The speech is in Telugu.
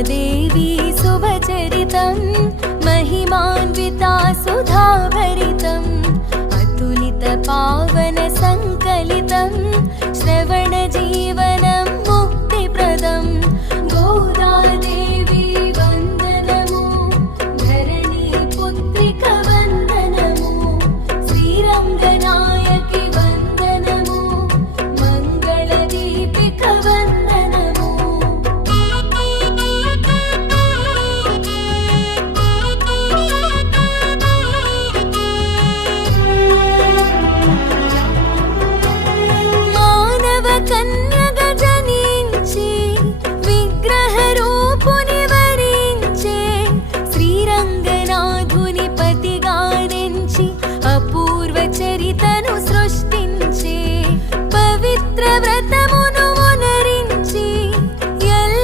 ఉమాదేవి శుభచరితం మహిమాన్వితా సుధాభరితం అతులిత పావన సంకలితం Trebrete